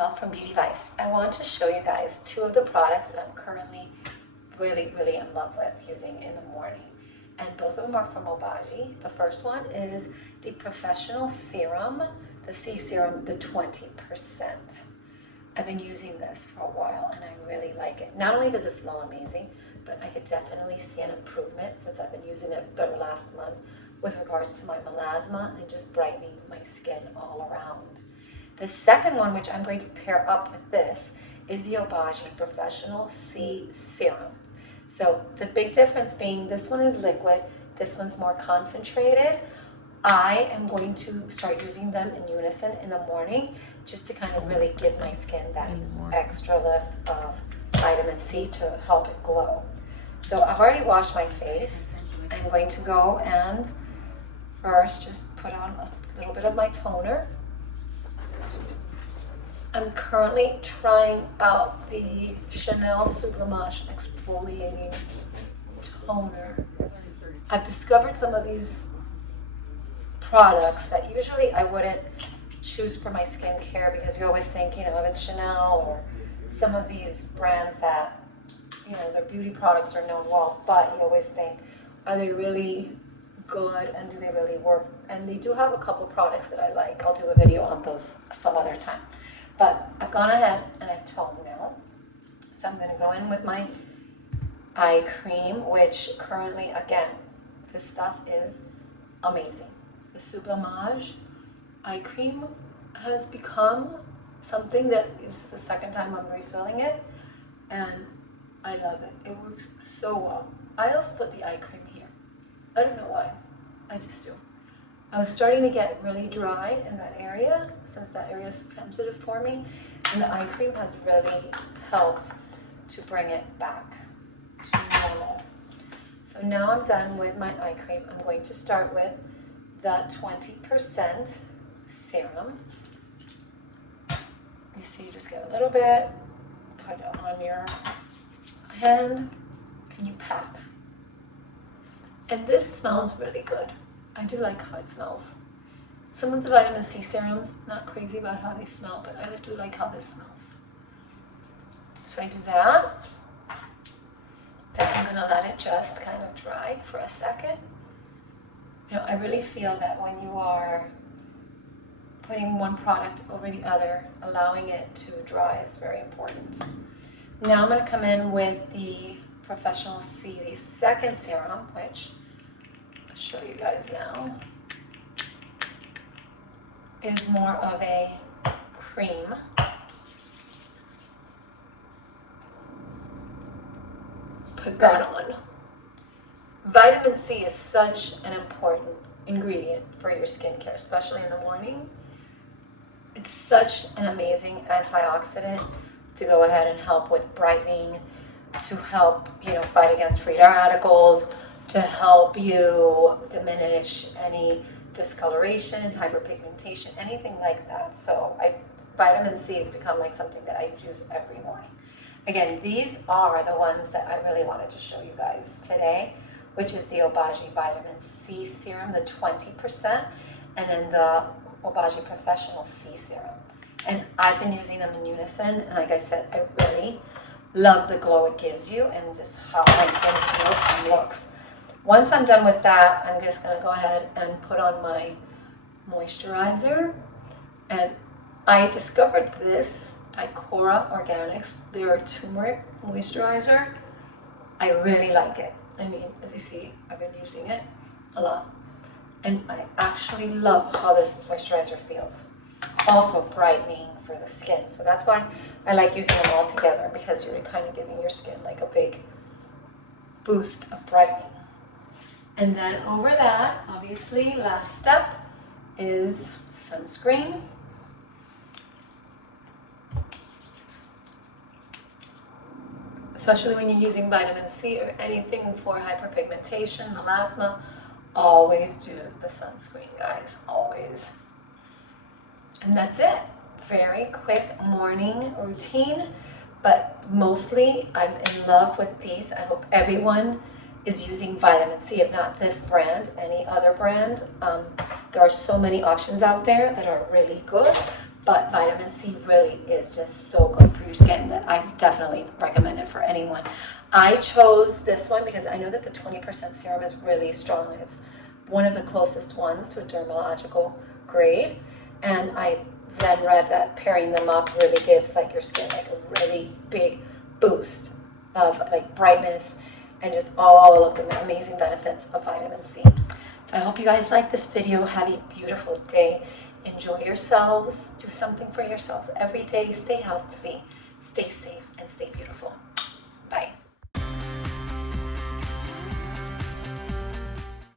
Noelle from Beauty Vice. I want to show you guys two of the products that I'm currently really in love with using in the morning. And both of them are from Obagi. The first one is the Professional Serum, the C Serum, the 20%. I've been using this for a while and I really like it. Not only does it smell amazing, but I could definitely see an improvement since I've been using it the last month with regards to my melasma and just brightening my skin all around. The second one, which I'm going to pair up with this, is the Obagi Professional C Serum. So the big difference being this one is liquid, this one's more concentrated. I am going to start using them in unison in the morning just to kind of really give my skin that extra lift of vitamin C to help it glow. So I've already washed my face. I'm going to go and first just put on a little bit of my toner. I'm currently trying out the Chanel Supramash Exfoliating Toner. I've discovered some of these products that usually I wouldn't choose for my skincare because you always think, if it's Chanel or some of these brands that, their beauty products are known well, but you always think, are they really good and do they really work? And they do have a couple products that I like. I'll do a video on those some other time. But I've gone ahead and I've toned now. So I'm going to go in with my eye cream, which currently, again, this stuff is amazing. The Sublimage eye cream has become something that is the second time I'm refilling it. And I love it. It works so well. I also put the eye cream here. I don't know why. I just do. I was starting to get really dry in that area since that area is sensitive for me, and the eye cream has really helped to bring it back to normal. So now I'm done with my eye cream. I'm going to start with the 20% serum. You see, you just get a little bit, put it on your hand, and you pat. And this smells really good. I do like how it smells. Some of the vitamin C serums, not crazy about how they smell, but I do like how this smells. So I do that. Then I'm gonna let it just kind of dry for a second. I really feel that when you are putting one product over the other, allowing it to dry is very important. Now I'm gonna come in with the Professional C, the second serum, which I'll show you guys now, is more of a cream. Put that on. Vitamin C is such an important ingredient for your skincare, especially in the morning. It's such an amazing antioxidant to go ahead and help with brightening, to help, fight against free radicals, to help you diminish any discoloration, hyperpigmentation, anything like that. So vitamin C has become like something that I use every morning. Again, these are the ones that I really wanted to show you guys today, which is the Obagi Vitamin C Serum, the 20%, and then the Obagi Professional C Serum. And I've been using them in unison, and like I said, I really love the glow it gives you and just how my skin feels and looks. Once I'm done with that, I'm just going to go ahead and put on my moisturizer. And I discovered this Icora Organics, their turmeric moisturizer. I really like it. I mean, as you see, I've been using it a lot. And I actually love how this moisturizer feels. Also brightening for the skin. So that's why I like using them all together, because you're kind of giving your skin like a big boost of brightening. And then over that, obviously, last step is sunscreen. Especially when you're using vitamin C or anything for hyperpigmentation, melasma, always do the sunscreen, guys, always. And that's it. Very quick morning routine, but mostly I'm in love with these. I hope everyone is using vitamin C, if not this brand, any other brand. There are so many options out there that are really good, but vitamin C really is just so good for your skin that I definitely recommend it for anyone. I chose this one because I know that the 20% serum is really strong. It's one of the closest ones to a dermatological grade, and I then read that pairing them up really gives like your skin like a really big boost of like brightness and just all of the amazing benefits of vitamin C. So I hope you guys like this video. Have a beautiful day. Enjoy yourselves. Do something for yourselves every day. Stay healthy, stay safe, and stay beautiful. Bye.